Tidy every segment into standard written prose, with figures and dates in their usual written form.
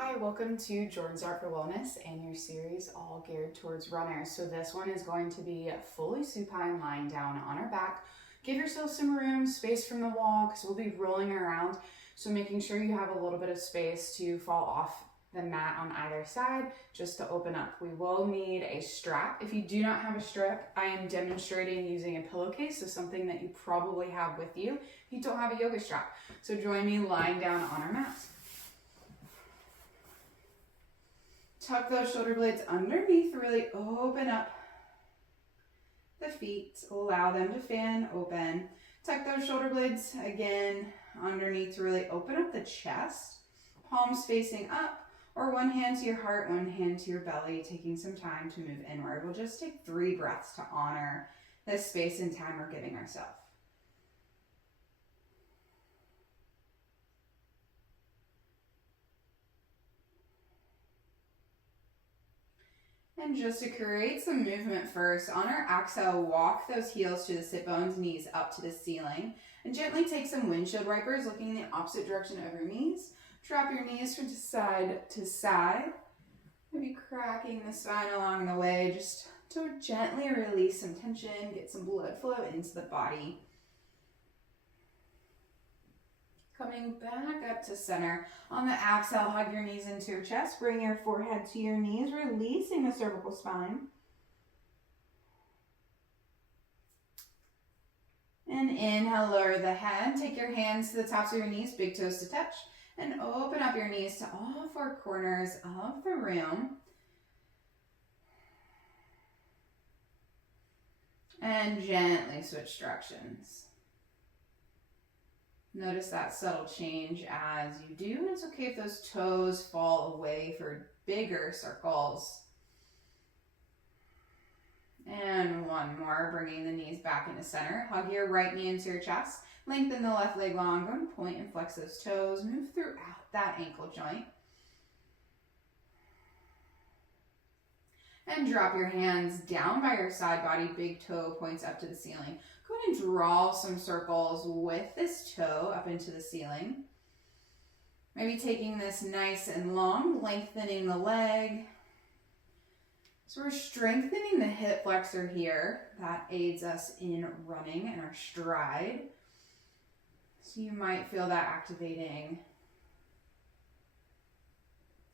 Hi, welcome to Jordan's Art for Wellness and your series all geared towards runners. So this one is going to be fully supine, lying down on our back. Give yourself some room, space from the wall, because we'll be rolling around. So making sure you have a little bit of space to fall off the mat on either side, just to open up. We will need a strap. If you do not have a strap, I am demonstrating using a pillowcase, so something that you probably have with you if you don't have a yoga strap. So join me lying down on our mat. Tuck those shoulder blades underneath, really open up the feet, allow them to fan open. Tuck those shoulder blades again underneath to really open up the chest, palms facing up, or one hand to your heart, one hand to your belly, taking some time to move inward. We'll just take 3 breaths to honor this space and time we're giving ourselves. And just to create some movement first, on our exhale, walk those heels to the sit bones, knees up to the ceiling, and gently take some windshield wipers, looking in the opposite direction of your knees. Drop your knees from side to side, maybe cracking the spine along the way, just to gently release some tension, get some blood flow into the body. Coming back up to center. On the exhale, hug your knees into your chest. Bring your forehead to your knees, releasing the cervical spine. And inhale, lower the head. Take your hands to the tops of your knees, big toes to touch. And open up your knees to all 4 corners of the room. And gently switch directions. Notice that subtle change as you do, and it's okay if those toes fall away for bigger circles. And one more, bringing the knees back into center. Hug your right knee into your chest. Lengthen the left leg long. Go and point and flex those toes. Move throughout that ankle joint. And drop your hands down by your side body. Big toe points up to the ceiling. Go ahead and draw some circles with this toe up into the ceiling. Maybe taking this nice and long, lengthening the leg. So we're strengthening the hip flexor here. That aids us in running and our stride. So you might feel that activating.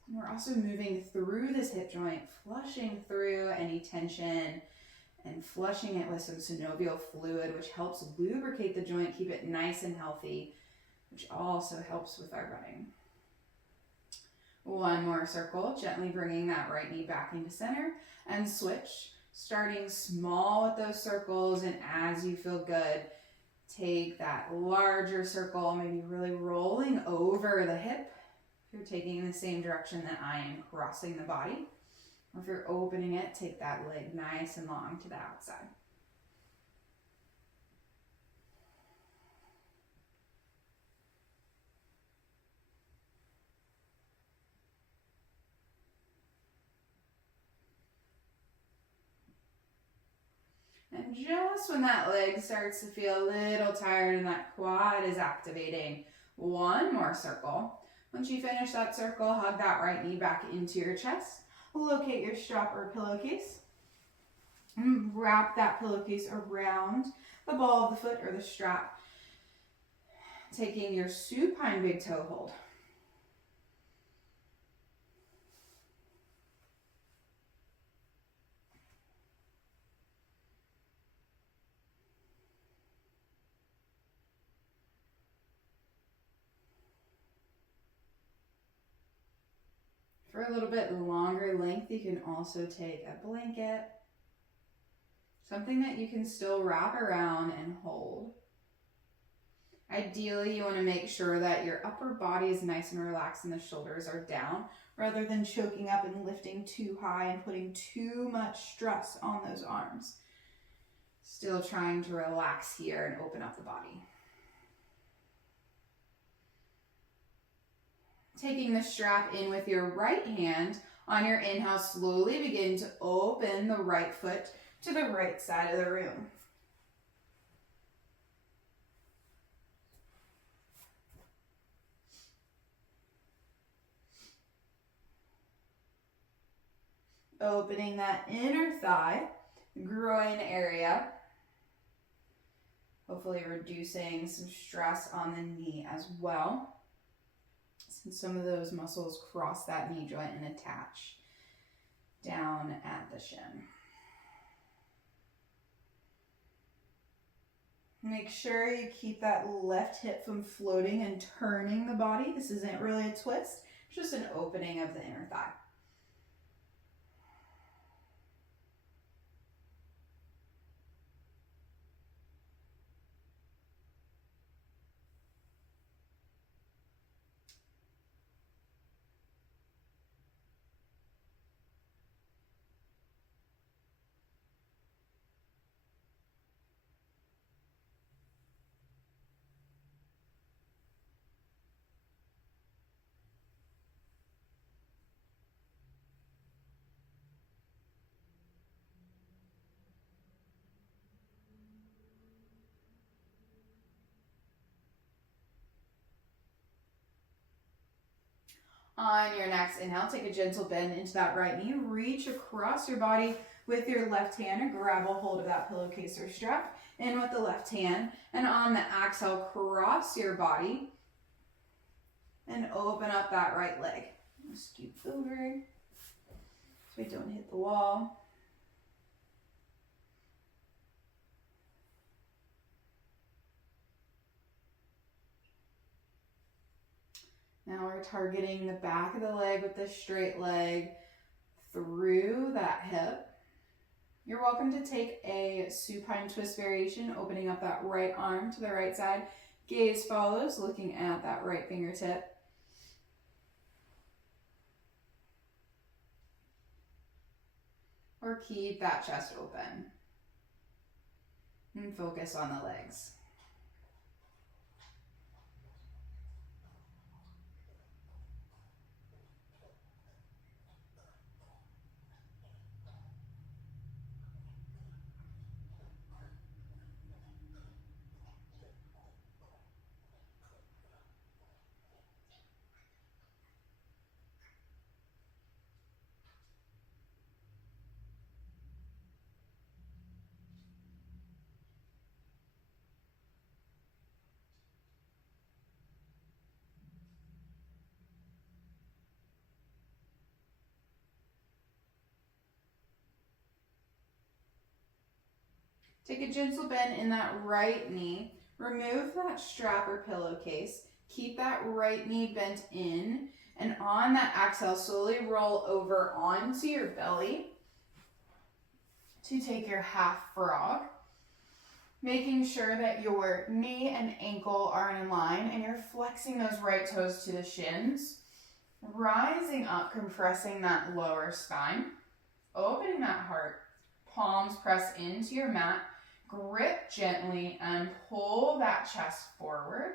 And we're also moving through this hip joint, flushing through any tension and flushing it with some synovial fluid, which helps lubricate the joint, keep it nice and healthy, which also helps with our running. One more circle, gently bringing that right knee back into center, and switch, starting small with those circles, and as you feel good, take that larger circle, maybe really rolling over the hip. If you're taking in the same direction that I am, crossing the body. Or if you're opening it, take that leg nice and long to the outside. And just when that leg starts to feel a little tired and that quad is activating, one more circle. Once you finish that circle, hug that right knee back into your chest. Locate your strap or pillowcase. And wrap that pillowcase around the ball of the foot or the strap. Taking your supine big toe hold. For a little bit longer length, you can also take a blanket, something that you can still wrap around and hold. Ideally, you want to make sure that your upper body is nice and relaxed and the shoulders are down, rather than choking up and lifting too high and putting too much stress on those arms. Still trying to relax here and open up the body. Taking the strap in with your right hand, on your inhale, slowly begin to open the right foot to the right side of the room. Opening that inner thigh, groin area. Hopefully reducing some stress on the knee as well, since some of those muscles cross that knee joint and attach down at the shin. Make sure you keep that left hip from floating and turning the body. This isn't really a twist, it's just an opening of the inner thigh. On your next inhale, take a gentle bend into that right knee. Reach across your body with your left hand and grab a hold of that pillowcase or strap. In with the left hand. And on the exhale, cross your body and open up that right leg. Scoop over so we don't hit the wall. Now we're targeting the back of the leg with the straight leg through that hip. You're welcome to take a supine twist variation, opening up that right arm to the right side. Gaze follows, looking at that right fingertip. Or keep that chest open. And focus on the legs. Take a gentle bend in that right knee. Remove that strap or pillowcase. Keep that right knee bent in. And on that exhale, slowly roll over onto your belly to take your half frog. Making sure that your knee and ankle are in line and you're flexing those right toes to the shins. Rising up, compressing that lower spine. Opening that heart. Palms press into your mat. Grip gently and pull that chest forward.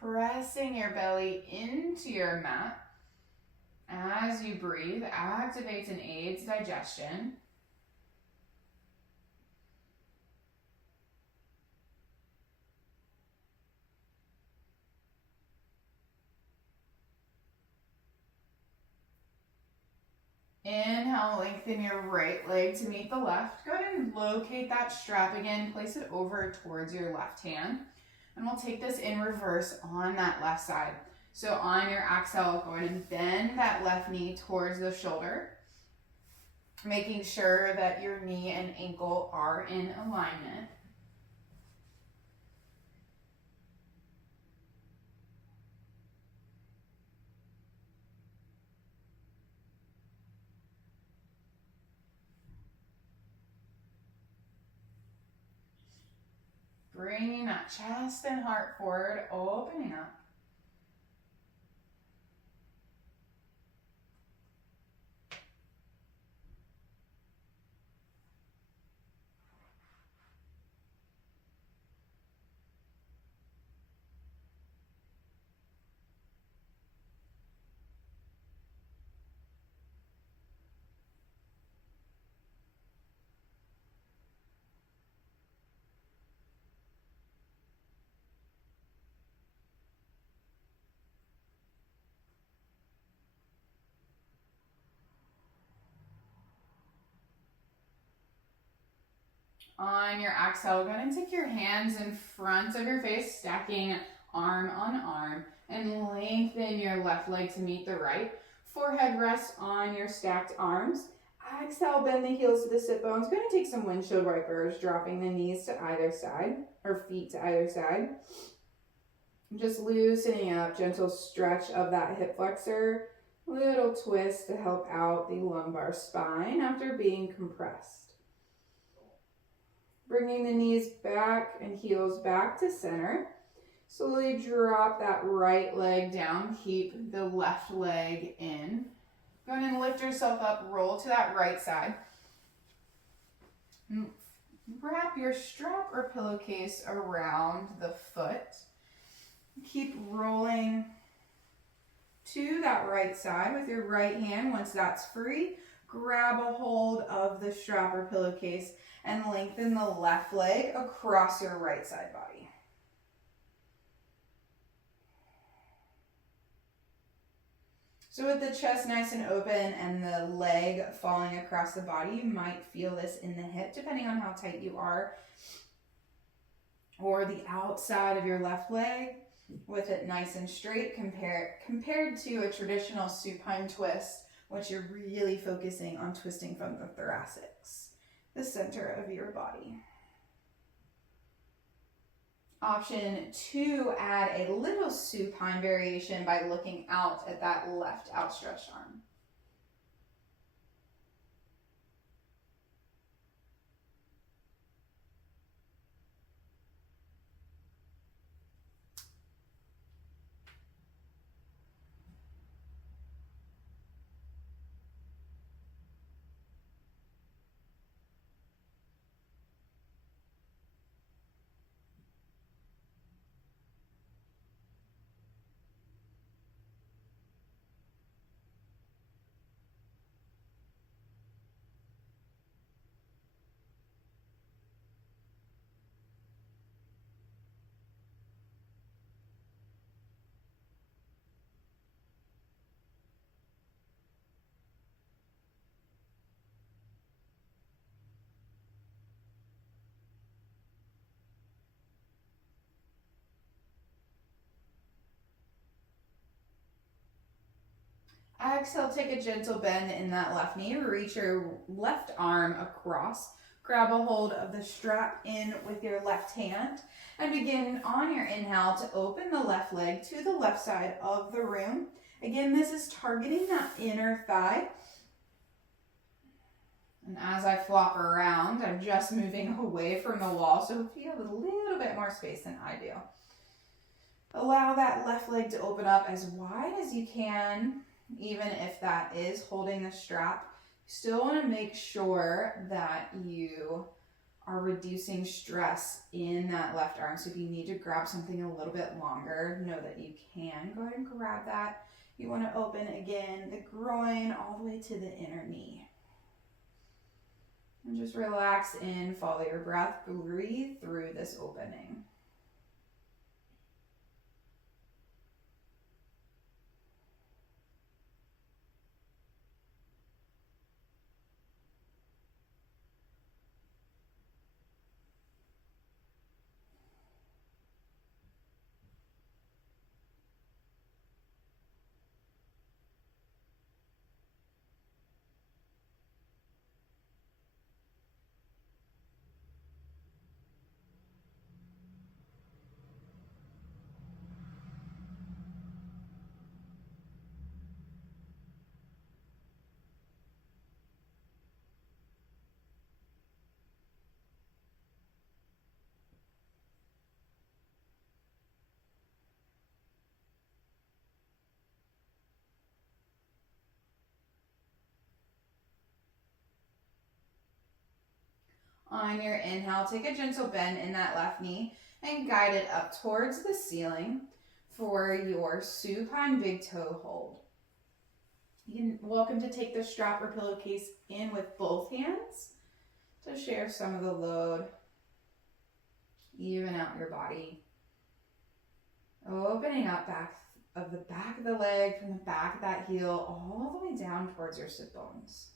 Pressing your belly into your mat. As you breathe, activates and aids digestion. Inhale, lengthen your right leg to meet the left. Go ahead and locate that strap again. Place it over towards your left hand. And we'll take this in reverse on that left side. So on your exhale, go ahead and bend that left knee towards the shoulder. Making sure that your knee and ankle are in alignment. Bringing that chest and heart forward, opening up. On your exhale, go ahead and take your hands in front of your face, stacking arm on arm, and lengthen your left leg to meet the right. Forehead rests on your stacked arms. Exhale, bend the heels to the sit bones. Going to take some windshield wipers, dropping the knees to either side, or feet to either side. Just loosening up, gentle stretch of that hip flexor. Little twist to help out the lumbar spine after being compressed. Bringing the knees back and heels back to center. Slowly drop that right leg down. Keep the left leg in. Go ahead and lift yourself up. Roll to that right side. Wrap your strap or pillowcase around the foot. Keep rolling to that right side with your right hand. Once that's free, grab a hold of the strap or pillowcase and lengthen the left leg across your right side body. So with the chest nice and open and the leg falling across the body, you might feel this in the hip, depending on how tight you are, or the outside of your left leg with it nice and straight compared to a traditional supine twist, which you're really focusing on twisting from the thoracics, the center of your body. Option 2, add a little supine variation by looking out at that left outstretched arm. Exhale, take a gentle bend in that left knee. Reach your left arm across. Grab a hold of the strap in with your left hand. And begin on your inhale to open the left leg to the left side of the room. Again, this is targeting that inner thigh. And as I flop around, I'm just moving away from the wall, so if you have a little bit more space than I do. Allow that left leg to open up as wide as you can. Even if that is holding the strap, you still want to make sure that you are reducing stress in that left arm. So if you need to grab something a little bit longer, know that you can. Go ahead and grab that. You want to open again the groin all the way to the inner knee. And just relax in, follow your breath, breathe through this opening. On your inhale, take a gentle bend in that left knee and guide it up towards the ceiling for your supine big toe hold. You're welcome to take the strap or pillowcase in with both hands to share some of the load. Even out your body. Opening up back of the back of the leg, from the back of that heel, all the way down towards your sit bones.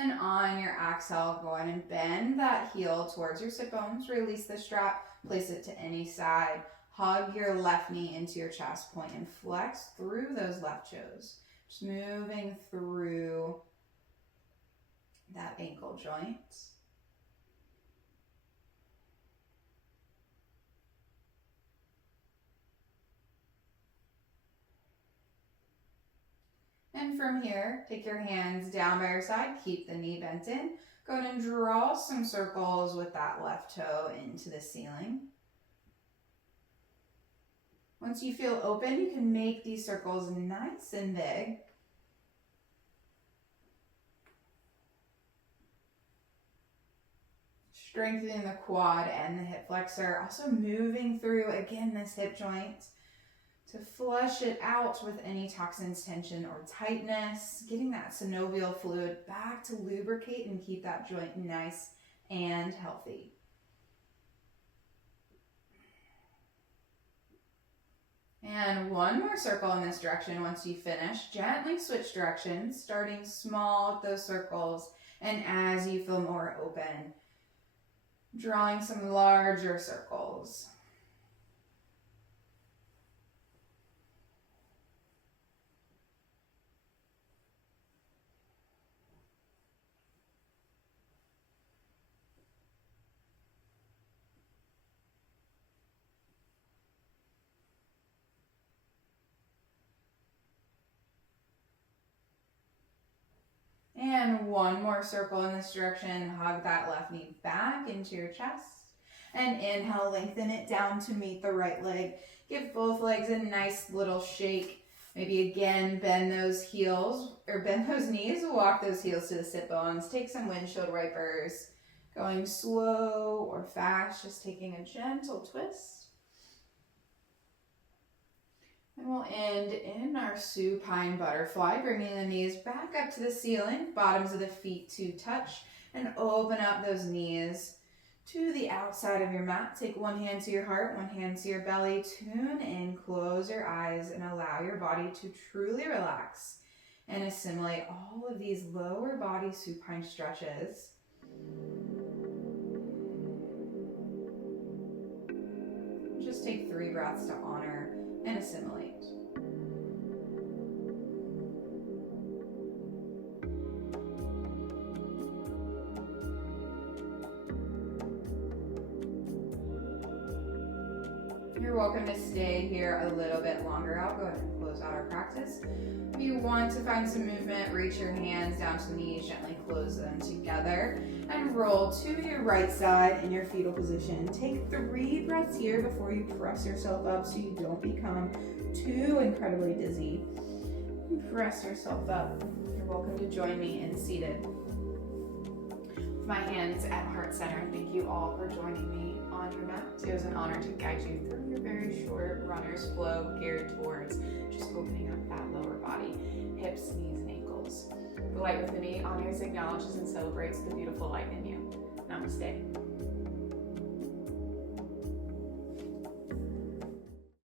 And on your exhale, go ahead and bend that heel towards your sit bones. Release the strap, place it to any side. Hug your left knee into your chest point and flex through those left toes. Just moving through that ankle joint. And from here, take your hands down by your side, keep the knee bent in. Go ahead and draw some circles with that left toe into the ceiling. Once you feel open, you can make these circles nice and big. Strengthening the quad and the hip flexor. Also moving through, again, this hip joint to flush it out with any toxins, tension, or tightness. Getting that synovial fluid back to lubricate and keep that joint nice and healthy. And one more circle in this direction. Once you finish, gently switch directions, starting small with those circles, and as you feel more open, drawing some larger circles. And one more circle in this direction. Hug that left knee back into your chest. And inhale, lengthen it down to meet the right leg. Give both legs a nice little shake. Maybe again, bend those heels, or bend those knees, walk those heels to the sit bones. Take some windshield wipers. Going slow or fast, just taking a gentle twist. And we'll end in our supine butterfly, bringing the knees back up to the ceiling, bottoms of the feet to touch, and open up those knees to the outside of your mat. Take one hand to your heart, one hand to your belly. Tune in, close your eyes, and allow your body to truly relax and assimilate all of these lower body supine stretches. Just take 3 breaths to honor and assimilate. You're welcome to stay here a little bit longer. I'll go ahead and close out our practice. If you want to find some movement, reach your hands down to the knees, gently close them together, and roll to your right side in your fetal position. Take 3 breaths here before you press yourself up so you don't become too incredibly dizzy. Press yourself up. You're welcome to join me in seated. With my hands at heart center, thank you all for joining me on your mat. It was an honor to guide you through your very short runner's flow geared towards just opening up that lower body, hips, knees, and ankles. The light within me honors, acknowledges, and celebrates the beautiful light in you. Namaste.